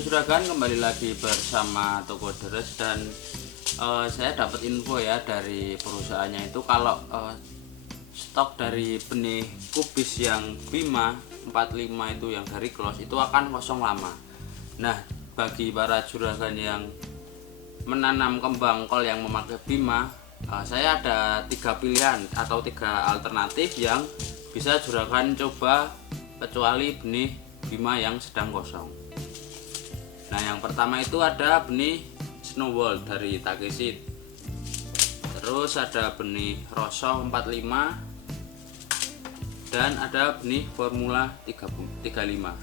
Halo juragan, kembali lagi bersama Toko Deres dan saya dapat info ya dari perusahaannya itu kalau stok dari benih kubis yang Bima 45 itu yang dari Close itu akan kosong lama. Nah, bagi para juragan yang menanam kembang kol yang memakai Bima, saya ada 3 pilihan atau 3 alternatif yang bisa juragan coba kecuali benih Bima yang sedang kosong. Nah, yang pertama itu ada benih Snowball dari Takeseed. Terus ada benih Rosso 45 dan ada benih Formula 35.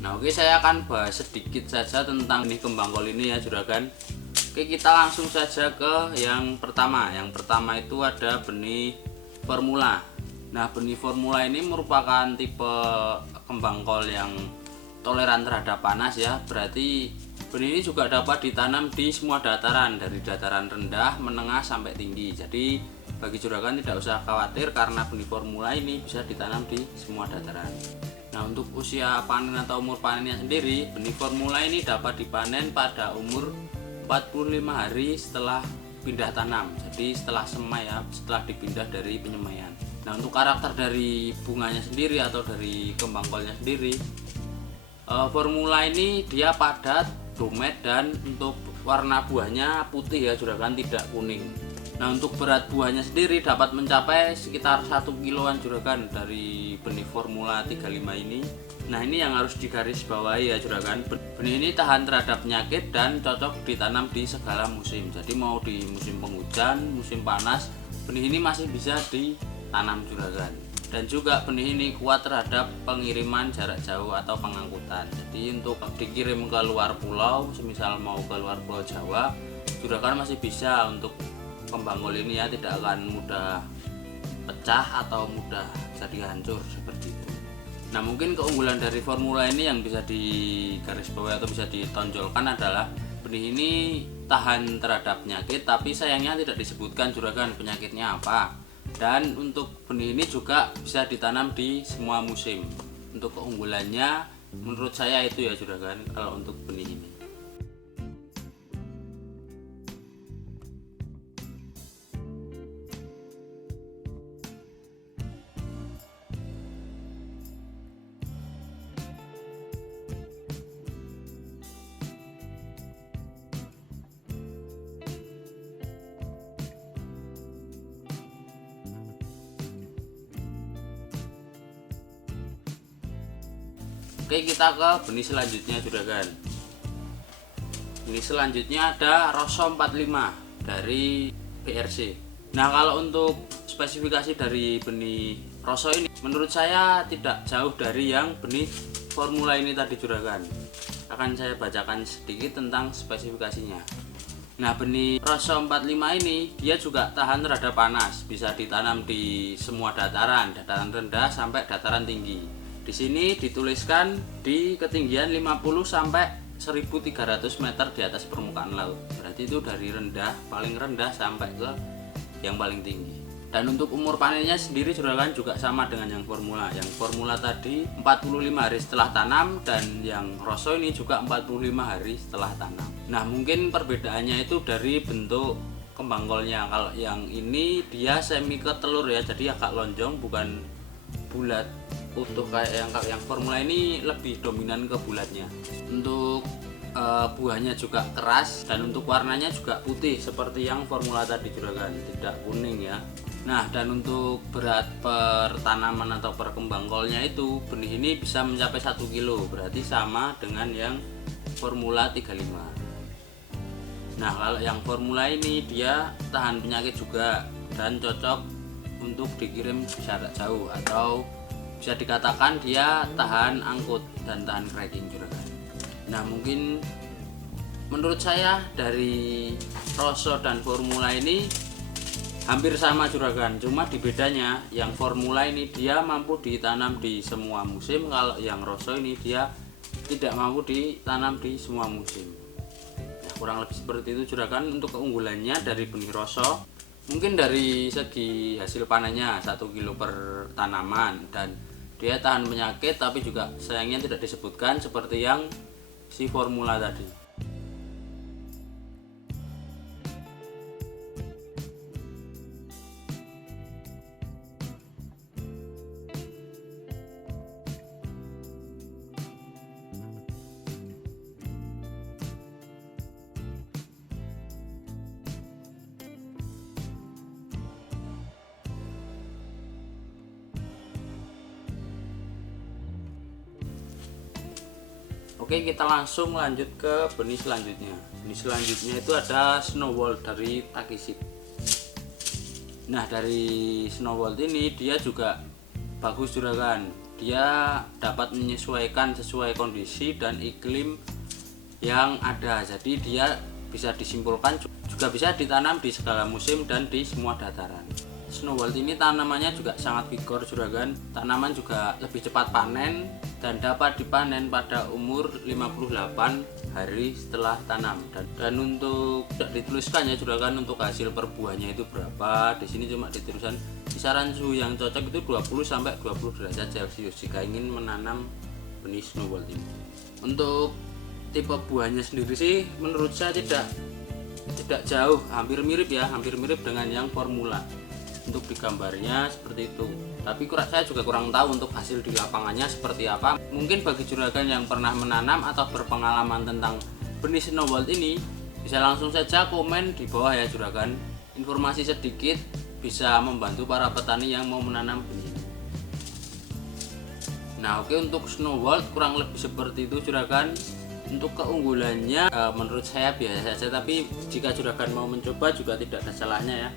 Nah, oke, saya akan bahas sedikit saja tentang benih kembang kol ini ya juragan. Oke, kita langsung saja ke yang pertama. Yang pertama itu ada benih Formula. Nah, benih Formula ini merupakan tipe kembang kol yang toleran terhadap panas ya. Berarti benih ini juga dapat ditanam di semua dataran, dari dataran rendah, menengah sampai tinggi. Jadi bagi juragan tidak usah khawatir karena benih Formula ini bisa ditanam di semua dataran. Nah, untuk usia panen atau umur panennya sendiri, benih Formula ini dapat dipanen pada umur 45 hari setelah pindah tanam. Jadi setelah semai ya, setelah dipindah dari penyemaian. Nah, untuk karakter dari bunganya sendiri atau dari kembang kolnya sendiri, Formula ini dia padat, domet, dan untuk warna buahnya putih ya juragan, tidak kuning. Nah, untuk berat buahnya sendiri dapat mencapai sekitar 1 kiloan juragan dari benih Formula 35 ini. Nah, ini yang harus digarisbawahi ya juragan. Benih ini tahan terhadap penyakit dan cocok ditanam di segala musim. Jadi mau di musim penghujan, musim panas, benih ini masih bisa ditanam juragan. Dan juga benih ini kuat terhadap pengiriman jarak jauh atau pengangkutan. Jadi untuk dikirim ke luar pulau, semisal mau ke luar pulau Jawa, juragan masih bisa untuk kembang kol ini ya, tidak akan mudah pecah atau mudah jadi hancur seperti itu. Nah, mungkin keunggulan dari Formula ini yang bisa digarisbawahi atau bisa ditonjolkan adalah benih ini tahan terhadap penyakit, tapi sayangnya tidak disebutkan juragan penyakitnya apa. Dan untuk benih ini juga bisa ditanam di semua musim. Untuk keunggulannya menurut saya itu ya juragan kalau untuk benih ini. Oke, kita ke benih selanjutnya juragan. Benih selanjutnya ada Rosso 45 dari BRC. Nah, kalau untuk spesifikasi dari benih Rosso ini menurut saya tidak jauh dari yang benih Formula ini tadi juragan. Akan saya bacakan sedikit tentang spesifikasinya. Nah, benih Rosso 45 ini dia juga tahan terhadap panas, bisa ditanam di semua dataran, dataran rendah sampai dataran tinggi. Di sini dituliskan di ketinggian 50 sampai 1300 meter di atas permukaan laut. Berarti itu dari rendah, paling rendah sampai ke yang paling tinggi. Dan untuk umur panennya sendiri juragan juga sama dengan yang Formula. Yang Formula tadi 45 hari setelah tanam dan yang Rosso ini juga 45 hari setelah tanam. Nah, mungkin perbedaannya itu dari bentuk kembang kolnya. Kalau yang ini dia semi ke telur ya, jadi agak lonjong, bukan bulat utuh kayak yang Formula ini, lebih dominan ke bulatnya. Untuk buahnya juga keras dan untuk warnanya juga putih seperti yang Formula tadi juragan, tidak kuning ya. Nah, dan untuk berat per tanaman atau per kembang kolnya itu benih ini bisa mencapai 1 kilo, berarti sama dengan yang Formula 35. Nah, kalau yang Formula ini dia tahan penyakit juga dan cocok untuk dikirim jarak jauh, atau bisa dikatakan dia tahan angkut dan tahan cracking juragan. Nah, mungkin menurut saya dari Rosso dan Formula ini hampir sama juragan, cuma di bedanya yang Formula ini dia mampu ditanam di semua musim, kalau yang Rosso ini dia tidak mampu ditanam di semua musim. Nah, kurang lebih seperti itu juragan untuk keunggulannya dari benih Rosso. Mungkin dari segi hasil panennya 1 kilo per tanaman, dan dia tahan penyakit, tapi juga sayangnya tidak disebutkan seperti yang si formula tadi. Oke, kita langsung lanjut ke benih selanjutnya. Benih selanjutnya itu ada Snowball dari Takisip. Nah, dari Snowball ini dia juga bagus juragan. Dia dapat menyesuaikan sesuai kondisi dan iklim yang ada. Jadi dia bisa disimpulkan juga bisa ditanam di segala musim dan di semua dataran. Snowball ini tanamannya juga sangat vigor juragan. Tanaman juga lebih cepat panen dan dapat dipanen pada umur 58 hari setelah tanam. Dan untuk tidak dituliskan ya juragan untuk hasil per buahnya itu berapa. Di sini cuma dituliskan kisaran suhu yang cocok itu 20 sampai 20 derajat Celcius jika ingin menanam benih Snowball ini. Untuk tipe buahnya sendiri sih menurut saya tidak jauh, hampir mirip dengan yang formula. Untuk di gambarnya seperti itu, tapi saya juga kurang tahu untuk hasil di lapangannya seperti apa. Mungkin bagi juragan yang pernah menanam atau berpengalaman tentang benih Snowball ini bisa langsung saja komen di bawah ya juragan. Informasi sedikit bisa membantu para petani yang mau menanam benih. Nah oke, untuk Snowball kurang lebih seperti itu juragan. Untuk keunggulannya menurut saya biasa saja, tapi jika juragan mau mencoba juga tidak ada salahnya ya.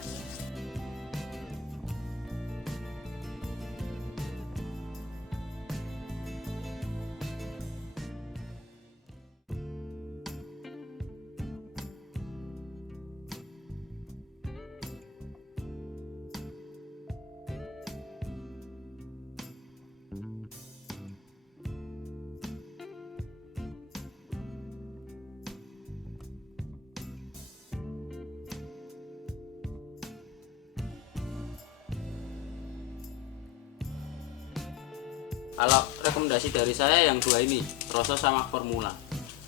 Kalau rekomendasi dari saya yang dua ini, Rosso sama Formula,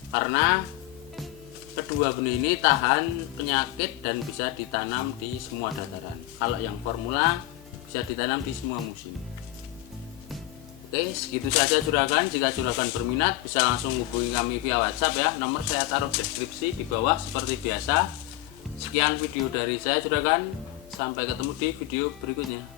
karena kedua benih ini tahan penyakit dan bisa ditanam di semua dataran. Kalau yang Formula bisa ditanam di semua musim. Oke, segitu saja juragan. Jika juragan berminat bisa langsung hubungi kami via WhatsApp ya. Nomor saya taruh deskripsi di bawah seperti biasa. Sekian video dari saya juragan. Sampai ketemu di video berikutnya.